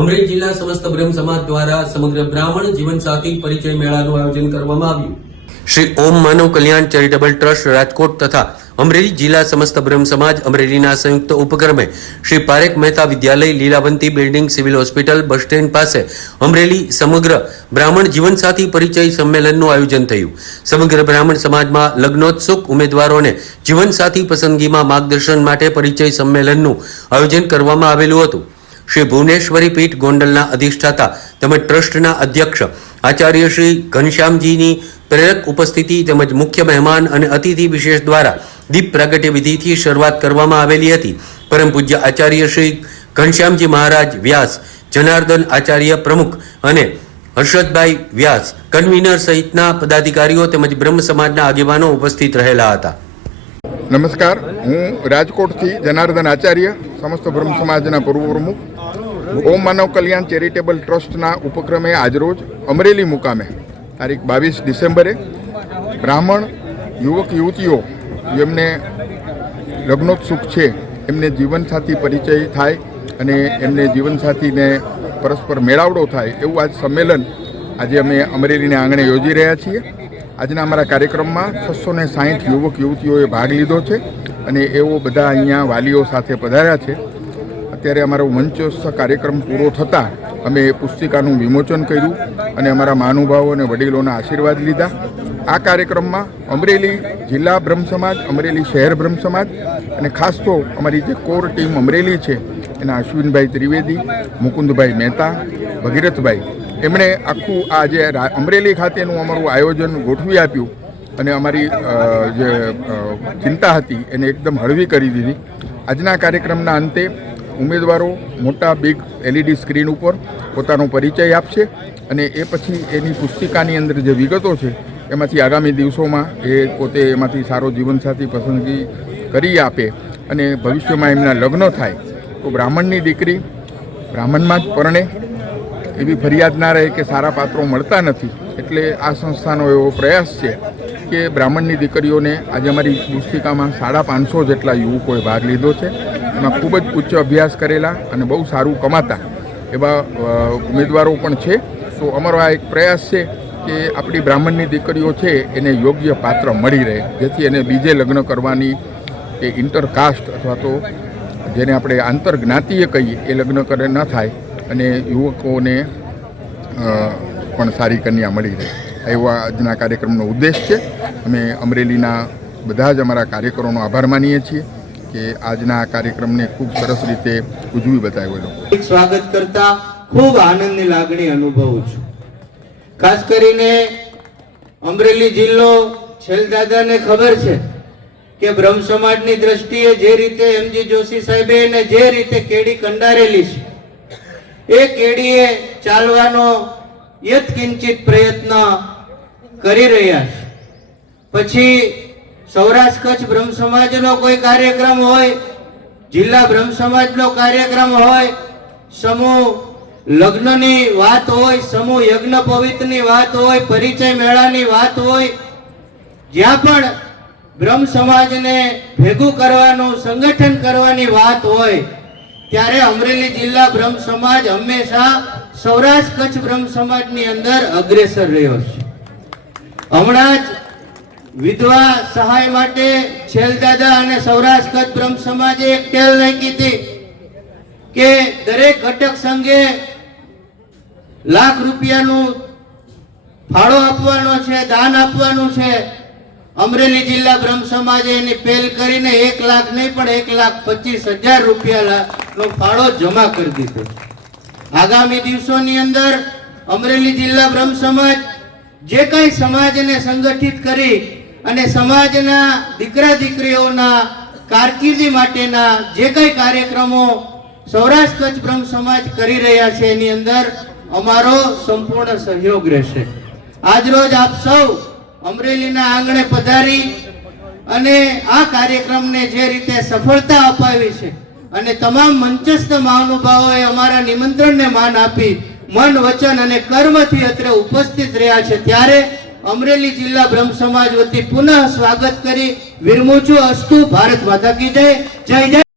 અમરેલી જિલ્લા સમસ્ત બ્રહ્મ સમાજ દ્વારા સમગ્ર બ્રાહ્મણ જીવનસાથી પરિચય મેળાનું આયોજન કરવામાં આવ્યું. શ્રી ઓમ માનવ કલ્યાણ ચેરિટેબલ ટ્રસ્ટ રાજકોટ તથા અમરેલી જિલ્લા સમસ્ત બ્રહ્મ સમાજ અમરેલીના સંયુક્ત ઉપક્રમે Shri Parekh Mehta Vidyalaya Lilavanti building civil hospital bus stand પાસે અમરેલી સમગ્ર બ્રાહ્મણ જીવનસાથી પરિચય સંમેલનનું આયોજન થયું. સમગ્ર બ્રાહ્મણ સમાજમાં લગ્નોત્સુક ઉમેદવારોને જીવનસાથી પસંદગીમાં માર્ગદર્શન માટે પરિચય સંમેલનનું આયોજન કરવામાં આવેલું હતું. શ્રી ભુવનેશ્વરી પીઠ ગોંડલના અધિષ્ઠાતા તેમજ ટ્રસ્ટના અધ્યક્ષ આચાર્ય શ્રી ઘનશ્યામજીની પ્રેરક ઉપસ્થિતિ તેમજ મુખ્ય મહેમાન અને અતિથિ વિશેષ દ્વારા દીપ પ્રાગટ્ય વિધિથી શરૂઆત કરવામાં આવેલી હતી. પરમ પૂજ્ય આચાર્ય શ્રી ઘનશ્યામજી મહારાજ વ્યાસ, જનાર્દન આચાર્ય પ્રમુખ અને હર્ષદભાઈ વ્યાસ, કન્વીનર સહિતના પદાધિકારીઓ તેમજ બ્રહ્મ સમાજના આગેવાનો ઉપસ્થિત રહેલા હતા. નમસ્કાર. હું રાજકોટથી જનાર્દન આચાર્ય, સમસ્ત બ્રહ્મ સમાજના પૂર્વ પ્રમુખ. ઓમ માનવ કલ્યાણ ચેરિટેબલ ટ્રસ્ટના ઉપક્રમે આજરોજ અમરેલી મુકામે, તારીખ બાવીસ ડિસેમ્બરે, બ્રાહ્મણ યુવક યુવતીઓ, જેમને લગ્નોત્સુક છે, એમને જીવનસાથી પરિચય થાય અને એમને જીવનસાથીને પરસ્પર મેળાવડો થાય એવું આજ સંમેલન આજે અમે અમરેલીના આંગણે યોજી રહ્યા છીએ. આજના અમારા કાર્યક્રમમાં છસો ને સાહીઠ યુવક યુવતીઓએ ભાગ લીધો છે અને એવો બધા અહીંયા વાલીઓ સાથે પધાર્યા છે. અત્યારે અમારો મંચસ્થ કાર્યક્રમ પૂરો થતાં અમે એ પુસ્તિકાનું વિમોચન કર્યું અને અમારા મહાનુભાવો અને વડીલોના આશીર્વાદ લીધા. આ કાર્યક્રમમાં અમરેલી જિલ્લા બ્રહ્મ સમાજ, અમરેલી શહેર બ્રહ્મ સમાજ અને ખાસ તો અમારી જે કોર ટીમ અમરેલી છે એના અશ્વિનભાઈ ત્રિવેદી, મુકુંદભાઈ મહેતા, ભગીરથભાઈ એમણે આખું આ જે અમરેલી ખાતેનું અમારું આયોજન ગોઠવી આપ્યું અને અમારી જે ચિંતા હતી એને એકદમ હળવી કરી દીધી. આજના કાર્યક્રમના અંતે ઉમેદવારો મોટા બિગ એલઈડી સ્ક્રીન ઉપર પોતાનો પરિચય આપશે અને એ પછી એની પુસ્તિકાની અંદર જે વિગતો છે, એમાંથી આગામી દિવસોમાં એ પોતે એમાંથી સારો જીવનસાથી પસંદગી કરી આપે અને ભવિષ્યમાં એમના લગ્ન થાય તો બ્રાહ્મણની દીકરી બ્રાહ્મણમાં જ પરણે એવી ફરિયાદ ના રહે કે સારા પાત્રો મળતા નથી. એટલે આ સંસ્થાનો એવો પ્રયાસ છે કે બ્રાહ્મણની દીકરીઓને આજે અમારી પુસ્તિકામાં સાડા પાંચસો જેટલા યુવકોએ ભાગ લીધો છે. એમાં ખૂબ જ ઉચ્ચ અભ્યાસ કરેલા અને બહુ સારું કમાતા એવા ઉમેદવારો પણ છે. તો અમારો આ એક પ્રયાસ છે કે આપણી બ્રાહ્મણની દીકરીઓ છે એને યોગ્ય પાત્ર મળી રહે. જેથી એને બીજે લગ્ન કરવાની કે ઇન્ટરકાસ્ટ અથવા તો જેને આપણે આંતરજ્ઞાતીય કહીએ, એ લગ્ન કરે ન થાય. અને યુવકોને પણ સારી કન્યા મળી રહે. એવો આજના કાર્યક્રમનો ઉદ્દેશ છે. અમે અમરેલીના બધા જ અમારા કાર્યકરોનો આભાર માનીએ છીએ કે આજના આ કાર્યક્રમને ખૂબ સરસ રીતે ઉજવી બતાવ્યો સ્વાગત કરતા ખૂબ આનંદની લાગણી અનુભવું છું. ખાસ કરીને અમરેલી જિલ્લો છેલદાદાને ખબર છે કે બ્રહ્મ સમાજની દ્રષ્ટિએ જે રીતે એમજી જોશી સાહેબે જે રીતે કેડી કંડારેલી છે એ કેડીએ ચાલવાનો યત્કિંચિત પ્રયત્ન કરી રહ્યા છે. પછી સૌરાષ્ટ્ર કચ્છ બ્રહ્મ સમાજનો કોઈ કાર્યક્રમ હોય, જિલ્લા બ્રહ્મ સમાજનો કાર્યક્રમ હોય, સમૂહ લગ્નની વાત હોય, સમૂહ યજ્ઞ પવિત્રની વાત હોય, પરિચય મેળાની વાત હોય, જ્યાં પણ બ્રહ્મ સમાજને ભેગું કરવાનું, સંગઠન કરવાની વાત હોય ત્યારે અમરેલી જિલ્લા બ્રહ્મ સમાજ હંમેશા સૌરાષ્ટ્ર કચ્છ બ્રહ્મ સમાજની અંદર અગ્રેસર રહ્યો છે. હમણાં જ વિધવા સહાય માટે છેલદાદા અને સૌરાષ્ટ્ર કચ્છ બ્રહ્મ સમાજે એક ટેલ નાખી હતી કે દરેક ઘટક સંઘે લાખ રૂપિયાનું ફાળો આપવાનો છે, દાન આપવાનું છે. અમરેલી જિલ્લા બ્રહ્મ સમાજે એની પહેલ કરીને એક લાખ નહીં પણ એક લાખ પચીસ હજાર રૂપિયા નો ફાળો જમા કરી દીધો. આગામી દિવસોની અંદર અમરેલી જિલ્લા બ્રહ્મ સમાજ જે કઈ સમાજને સંગઠિત કરી અને સમાજના દીકરા દીકરીઓના કારકિર્દી માટેના જે કઈ કાર્યક્રમો સૌરાષ્ટ્ર કચ્છ બ્રહ્મ સમાજ કરી રહ્યા છે, એની અંદર અમારો સંપૂર્ણ સહયોગ રહેશે. આજરોજ આપ સૌ અમરેલીના આંગણે પધારી અને આ કાર્યક્રમને જે રીતે સફળતા અપાવી છે અને તમામ મંચસ્થ મહાનુભાવોએ અમારા નિમંત્રણને માન આપી મન, વચન અને કર્મથી અત્રે ઉપસ્થિત રહ્યા છે. ત્યારે અમરેલી જિલ્લા બ્રહ્મ સમાજ વતી પુનઃ સ્વાગત કરી વિરમુચુ અસ્તુ ભારત માતા કી જય. જય જય